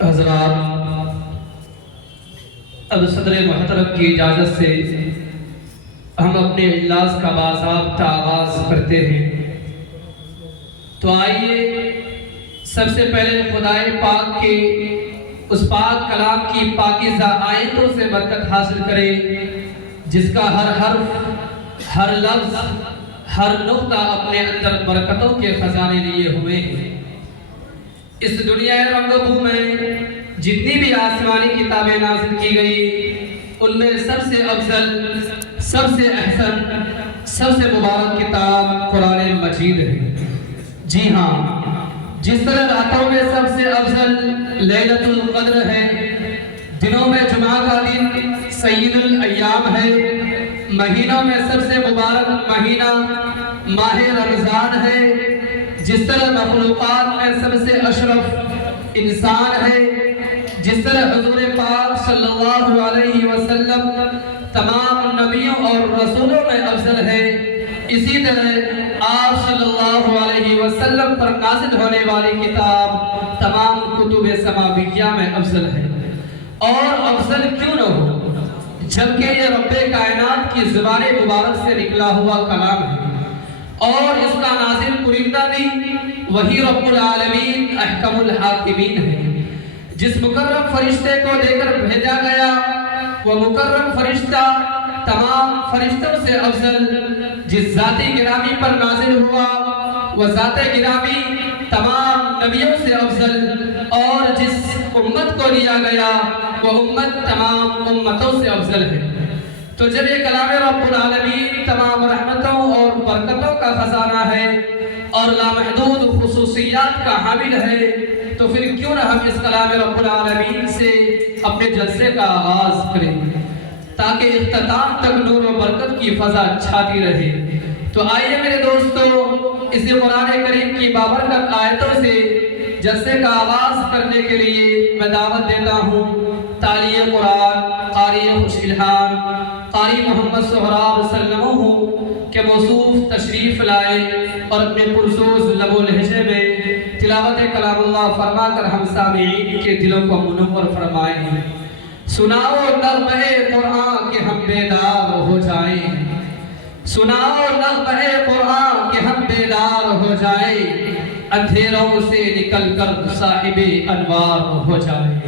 حضرات، اب صدر محترم کی اجازت سے ہم اپنے اجلاس کا باضابطہ آغاز کرتے ہیں۔ تو آئیے سب سے پہلے خدائے پاک کے اس پاک کلام کی پاکیزہ آیتوں سے برکت حاصل کریں، جس کا ہر حرف، ہر لفظ، ہر نقطہ اپنے اندر برکتوں کے خزانے لیے ہوئے ہیں۔ اس دنیا رنگ بھو میں جتنی بھی آسمانی کتابیں نازل کی گئی، ان میں سب سے افضل، سب سے احسن، سب سے مبارک کتاب قرآن مجید ہے۔ جی ہاں، جس طرح راتوں میں سب سے افضل لیلۃ القدر ہے، دنوں میں جمعہ کا دن سید الایام ہے، مہینوں میں سب سے مبارک مہینہ ماہ رمضان ہے، جس طرح مخلوقات میں سب سے اشرف انسان ہے، جس طرح حضور پاک صلی اللہ علیہ وسلم تمام نبیوں اور رسولوں میں افضل ہے، اسی طرح آپ صلی اللہ علیہ وسلم پر نازل ہونے والی کتاب تمام کتب سماویہ میں افضل ہے۔ اور افضل کیوں نہ ہو، جبکہ یہ رب کائنات کی زبان مبارک سے نکلا ہوا کلام ہے، اور اس کا نازل کنندہ بھی وہی رب العالمین احکم الحاکمین ہے۔ جس مکرم فرشتے کو دے کر بھیجا گیا، وہ مکرم فرشتہ تمام فرشتوں سے افضل، جس ذات گرامی پر نازل ہوا وہ ذات گرامی تمام نبیوں سے افضل، اور جس امت کو دیا گیا وہ امت تمام امتوں سے افضل ہے۔ تو جب یہ کلام رب العالمین تمام رحمتوں اور برکتوں کا خزانہ ہے اور لامحدود خصوصیات کا حامل ہے، تو پھر کیوں نہ ہم اس کلام رب العالمین سے اپنے جلسے کا آغاز کریں، تاکہ اختتام تک نور و برکت کی فضا چھاتی رہے۔ تو آئیے میرے دوستو، اسی قرآن کریم کی بابرکت آیتوں سے جلسے کا آغاز کرنے کے لیے میں دعوت دیتا ہوں تالیہ قرآن قاری خوش الحان قاری محمد سہراب سلمہ کے موصوف تشریف لائے اور اپنے پرسوز لب و لہجے میں تلاوت کلام اللہ فرما کر ہم سامعین کے دلوں کو منور فرمائیں۔ سناؤ نغمہ قرآن کہ ہم بیدار ہو جائیں، سناؤ نغمہ قرآن کہ ہم بیدار ہو جائیں، اندھیروں سے نکل کر صاحب انوار ہو جائیں۔